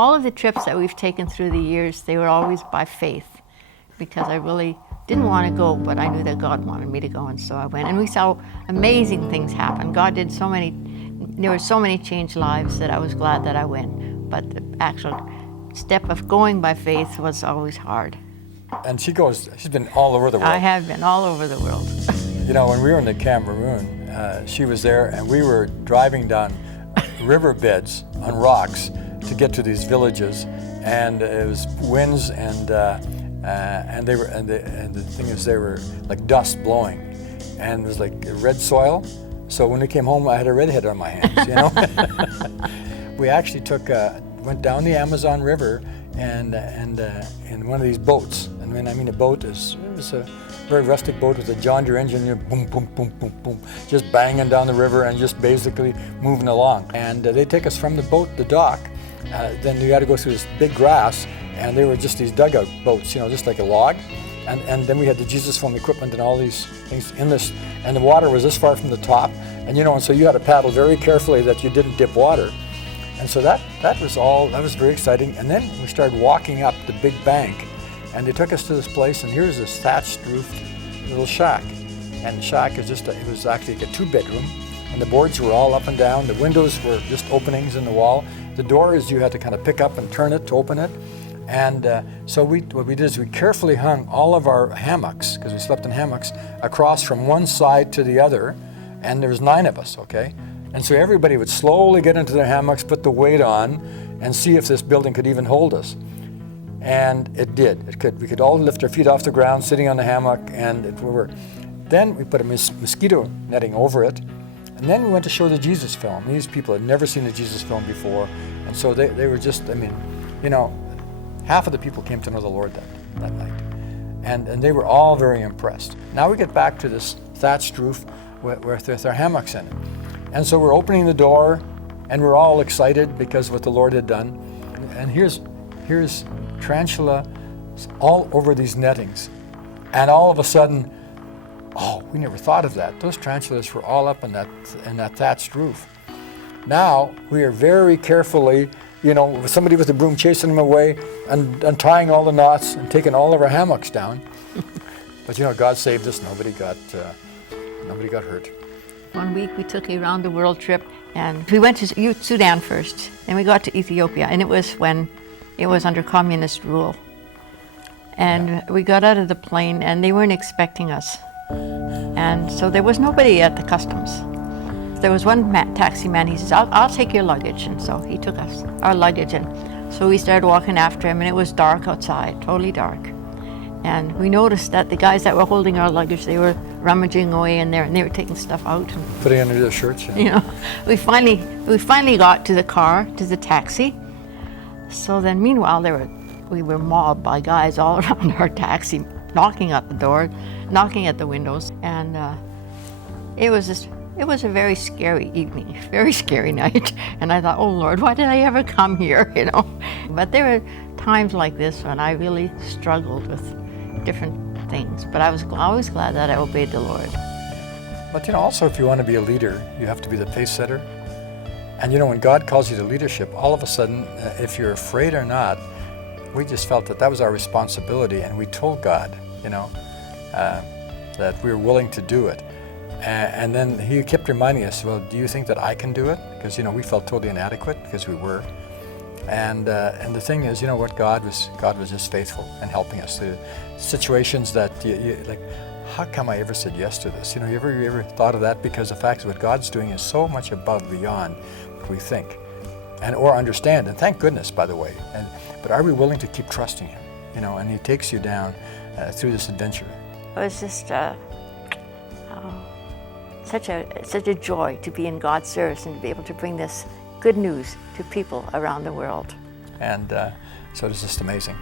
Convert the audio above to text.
All of the trips that we've taken through the years, they were always by faith, because I really didn't want to go, but I knew that God wanted me to go, and so I went. And we saw amazing things happen. God did so many, there were so many changed lives that I was glad that I went. But the actual step of going by faith was always hard. And she's been all over the world. I have been all over the world. You know, when we were in the Cameroon, she was there, and we were driving down riverbeds on rocks to get to these villages, and it was winds, and the thing is, they were like dust blowing, and it was like red soil. So when we came home, I had a redhead on my hands, you know. We actually went down the Amazon River and in one of these boats. And when I mean a boat, it was a very rustic boat with a John Deere engine, you know, boom, boom, boom, boom, boom, just banging down the river and just basically moving along. And they take us from the boat, the dock. Then you had to go through this big grass, and they were just these dugout boats, you know, just like a log. And then we had the Jesus Film equipment and all these things in this, and the water was this far from the top. And you know, and so you had to paddle very carefully that you didn't dip water. And so that was very exciting. And then we started walking up the big bank, and they took us to this place, and here's this thatched roofed little shack. And the shack is it was actually like a 2-bedroom, and the boards were all up and down. The windows were just openings in the wall. The doors you had to kind of pick up and turn it to open it. And so what we did is we carefully hung all of our hammocks, because we slept in hammocks, across from one side to the other, and there was 9 of us, okay? And so everybody would slowly get into their hammocks, put the weight on, and see if this building could even hold us. And it did. We could all lift our feet off the ground, sitting on the hammock, and Then we put a mosquito netting over it, and then we went to show the Jesus Film. These people had never seen the Jesus Film before, and so they were just, I mean, you know, half of the people came to know the Lord that night. And they were all very impressed. Now we get back to this thatched roof with our hammocks in it. And so we're opening the door, and we're all excited because of what the Lord had done. And here's tarantula all over these nettings. And all of a sudden, oh, we never thought of that. Those tarantulas were all up in that thatched roof. Now we are very carefully, you know, with somebody with a broom chasing them away and untying all the knots and taking all of our hammocks down. But you know, God saved us. Nobody got hurt. One week we took a round the world trip, and we went to Sudan first, then we got to Ethiopia, and it was when it was under communist rule. And we got out of the plane, and they weren't expecting us. And so there was nobody at the customs. There was one taxi man, he says, I'll take your luggage. And so he took our luggage, and so we started walking after him, and it was dark outside, totally dark. And we noticed that the guys that were holding our luggage, they were rummaging away in there, and they were taking stuff out. And, putting it under their shirts. Yeah. You know, we finally got to the car, to the taxi. So then meanwhile, we were mobbed by guys all around our taxi, knocking at the door, knocking at the windows. And it was a very scary evening, very scary night. And I thought, oh Lord, why did I ever come here, you know? But there were times like this when I really struggled with different things. But I was always glad that I obeyed the Lord. But you know, also if you want to be a leader, you have to be the pace setter. And you know, when God calls you to leadership, all of a sudden, if you're afraid or not, we just felt that was our responsibility, and we told God, you know, that we were willing to do it. And then he kept reminding us, well, do you think that I can do it? Because, you know, we felt totally inadequate, because we were. And the thing is, you know what, God was just faithful and helping us through situations that you like, how come I ever said yes to this? You know, you ever thought of that? Because the fact is what God's doing is so much above and beyond what we think or understand. And thank goodness, by the way. But are we willing to keep trusting him? You know, and he takes you down through this adventure. It was just such a joy to be in God's service and to be able to bring this good news to people around the world. And so it's just amazing.